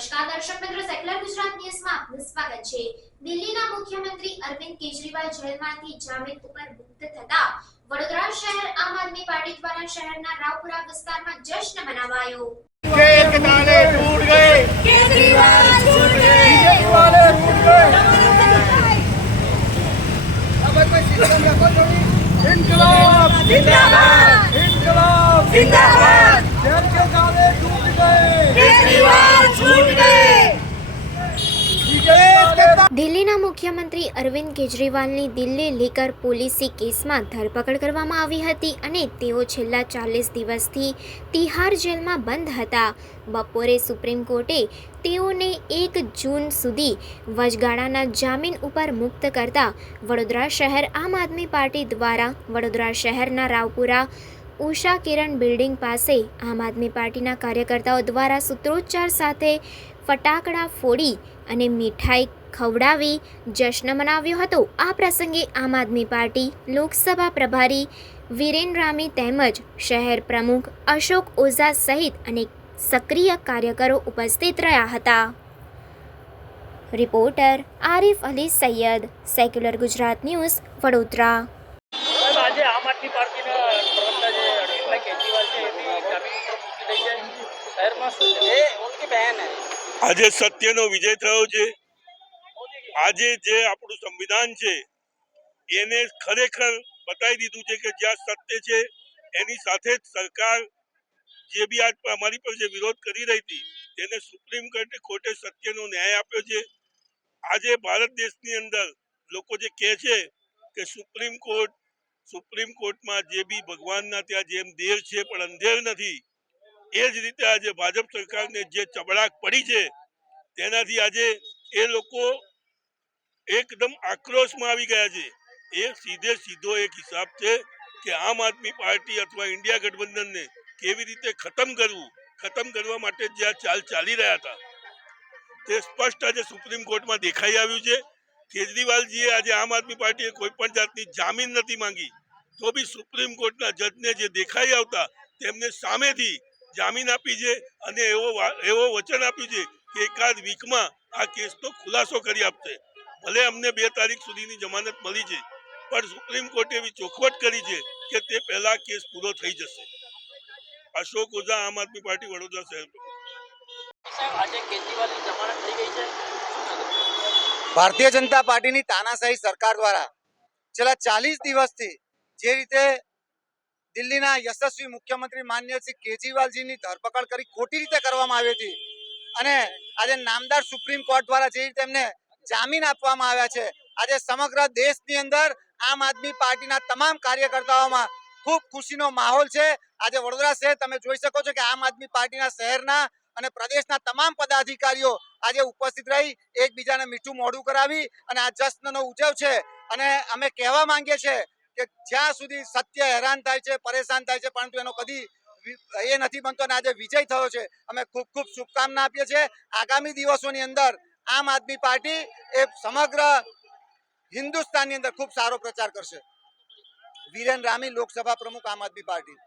નમસ્કાર દર્શક મિત્રો, સેક્યુલર ગુજરાત ન્યૂઝમાં આપનું સ્વાગત છે। દિલ્હીના મુખ્યમંત્રી અરવિંદ કેજરીવાલ જેલમાંથી જામીન ઉપર મુક્ત થતા વડોદરા શહેર આમ આદમી પાર્ટી દ્વારા શહેરના રાવપુરા વિસ્તારમાં જશ્ન મનાવાયો। जेल के ताले टूट गए, केजरीवाल छूट गए, केजरीवाल टूट गए। अब कोई सिस्टम रखो थोड़ी। इनकलाब जिंदाबाद, इनकलाब जिंदाबाद, जेल के ताले टूट गए, केजरीवाल छूट गए। દિલ્હીના મુખ્યમંત્રી અરવિંદ કેજરીવાલની દિલ્હી લીકર પોલિસી કેસમાં ધરપકડ કરવામાં આવી હતી અને તેઓ છેલ્લા 40 દિવસથી તિહાર જેલમાં બંધ હતા। બપોરે સુપ્રીમ કોર્ટે તેઓને 1 જૂન સુધી વચગાળાના જામીન ઉપર મુક્ત કરતા વડોદરા શહેર આમ આદમી પાર્ટી દ્વારા વડોદરા શહેરના રાવપુરા ઉષા કિરણ બિલ્ડિંગ પાસે આમ આદમી પાર્ટીના કાર્યકર્તાઓ દ્વારા સૂત્રોચ્ચાર સાથે ફટાકડા ફોડી અને મીઠાઈ ખવડાવી જશ્ન મનાવ્યો હતો। આ પ્રસંગે આમ આદમી પાર્ટી લોકસભા પ્રભારી વિરેન રામી તેમજ શહેર પ્રમુખ અશોક ઓઝા સહિત અનેક સક્રિય કાર્યકરો ઉપસ્થિત રહ્યા હતા। Reporter Arif Ali Sayyed, secular Gujarat news, Vadodara. આજે આમ આદમી પાર્ટીના પ્રવક્તા જે અરવિંદભાઈ કેજરીવાલ છે એની જામીન પર મૂકી દઈ છે શહેરમાં શું છે? એ ઉનકી બહેન હે। આજે સત્યનો વિજય થયો છે। આજે જે આપણું સંવિધાન છે એને ખરેખર બતાવી દીધું છે કે જ્યાં સત્ય છે એની સાથે જ સરકાર જે બી આજ અમારી પર જે વિરોધ કરી રહી હતી તેને સુપ્રીમ કોર્ટે સત્યનો ન્યાય આપ્યો છે। આજે ભારત દેશની અંદર લોકો જે કહે છે કે સુપ્રીમ કોર્ટમાં જે બી ભગવાનના ત્યાં જેમ દેર છે પણ અંધેર નથી, એ જ રીતે આજે ભાજપ સરકારને જે ચબડાક પડી છે તેનાથી આજે એ લોકો એકદમ આક્રોશમાં આવી ગયા છે। એ સીધો એક હિસાબ છે કે આમ આદમી પાર્ટી અથવા ઇન્ડિયા ગઠબંધનને કેવી રીતે ખતમ કરવા માટે જે આ ચાલ ચાલી રહ્યા હતા તે સ્પષ્ટ આજે સુપ્રીમ કોર્ટમાં દેખાઈ આવ્યું છે। કેજરીવાલજીએ આજે આમ આદમી પાર્ટીએ કોઈ પણ જાતની જામીન નથી માંગી તો બી સુપ્રીમ કોર્ટના જજને જે દેખાઈ આવતા તેમને સામેથી જામીન આપી છે અને એવો વચન આપ્યું છે કે એકાદ વીકમાં આ કેસનો ખુલાસો કરી આપશે। ભલે અમને 2 તારીખ સુધીની જમાનત મળી છે પણ સુપ્રીમ કોર્ટે એવી ચોખવટ કરી છે કે તે પહેલા કેસ પૂરો થઈ જશે। અશોક ઓઝા, આમ આદમી પાર્ટી, વડોદરા શહેર। આજે કેજરીવાલની જમાનત થઈ ગઈ છે। ભારતીય જનતા પાર્ટીની તાનાશાહી સરકાર દ્વારા છેલ્લા 40 દિવસથી જે રીતે દિલ્હીના યશસ્વી મુખ્યમંત્રી માન્ય શ્રી કેજરીવાલજીની ધરપકડ કરી ખોટી રીતે કરવામાં આવી હતી અને આજે નામદાર સુપ્રીમ કોર્ટ દ્વારા જે રીતે એમને જામીન આપવામાં આવ્યા છે, આજે સમગ્ર દેશની અંદર આમ આદમી પાર્ટીના તમામ કાર્યકર્તાઓમાં ખૂબ ખુશીનો માહોલ છે। આજે વડોદરા શહેર તમે જોઈ શકો છો કે આમ આદમી પાર્ટીના શહેરના અને પ્રદેશના તમામ પદાધિકારીઓ આજે ઉપસ્થિત રહી એકબીજાને મીઠું મોઢું કરાવી અને આ જશ્નનો ઉજવ છે। અને અમે કહેવા માંગીએ છીએ કે જ્યાં સુધી સત્ય હેરાન થાય છે, પરેશાન થાય છે, પરંતુ એનો કદી એ નથી બનતો અને આજે વિજય થયો છે। અમે ખૂબ ખૂબ શુભકામના આપીએ છીએ। આગામી દિવસોની અંદર આમ આદમી પાર્ટી એ સમગ્ર હિન્દુસ્તાનની અંદર ખૂબ સારો પ્રચાર કરશે। વિરેન રામી, લોકસભા પ્રમુખ, આમ આદમી પાર્ટી।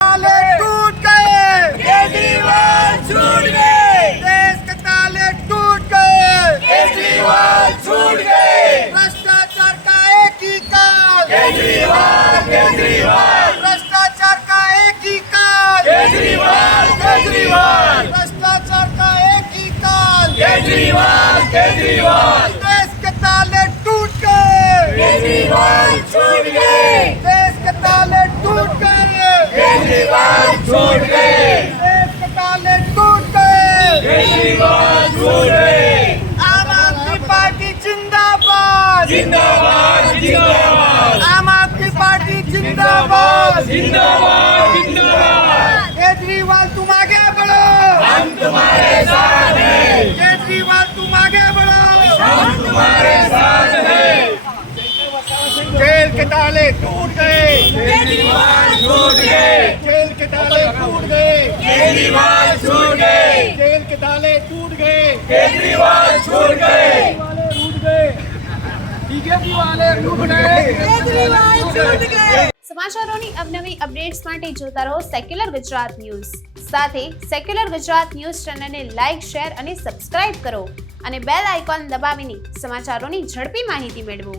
ताले टूट गए, केजरीवाल छूट गए, देश के ताले टूट गए, केजरीवाल छूट गए, भ्रष्टाचार का एक ही काल, केजरीवाल, केजरीवाल, भ्रष्टाचार का एक ही काल, केजरीवाल, केजरीवाल, भ्रष्टाचार का एक ही काल, केजरीवाल, केजरीवाल, देश के ताले टूट गए, केजरीवाल छूट गए, देश के ताले टूट गए, केजरीवाल छूट गए, देश के ताले टूट गए, केजरीवाल छूट गए। आम आदमी पार्टी जिंदाबाद, जिंदाबाद, जिंदाबाद, आम आदमी पार्टी जिंदाबाद, जिंदाबाद, जिंदाबाद, केजरीवाल तुम आगे बढ़ो, हम तुम्हारे साथ हैं, केजरीवाल तुम आगे बढ़ो, हम तुम्हारे साथ हैं। जेल के ताले टूट गए, केजरीवाल छूट गए, जेल के ताले टूट गए, केजरीवाल छूट गए, जेल के ताले टूट गए, केजरीवाल छूट गए, टूट गए, बीजेपी वाले टूट गए, केजरीवाल छूट गए। સમાચારોની અવનવી અપડેટ્સ માટે જોતા રહો સેક્યુલર ગુજરાત ન્યૂઝ. સાથે સેક્યુલર ગુજરાત ન્યૂઝ ચેનલને લાઇક, શેર અને સબસ્ક્રાઇબ કરો અને બેલ આઇકોન દબાવીને સમાચારોની ઝડપી માહિતી મેળવો.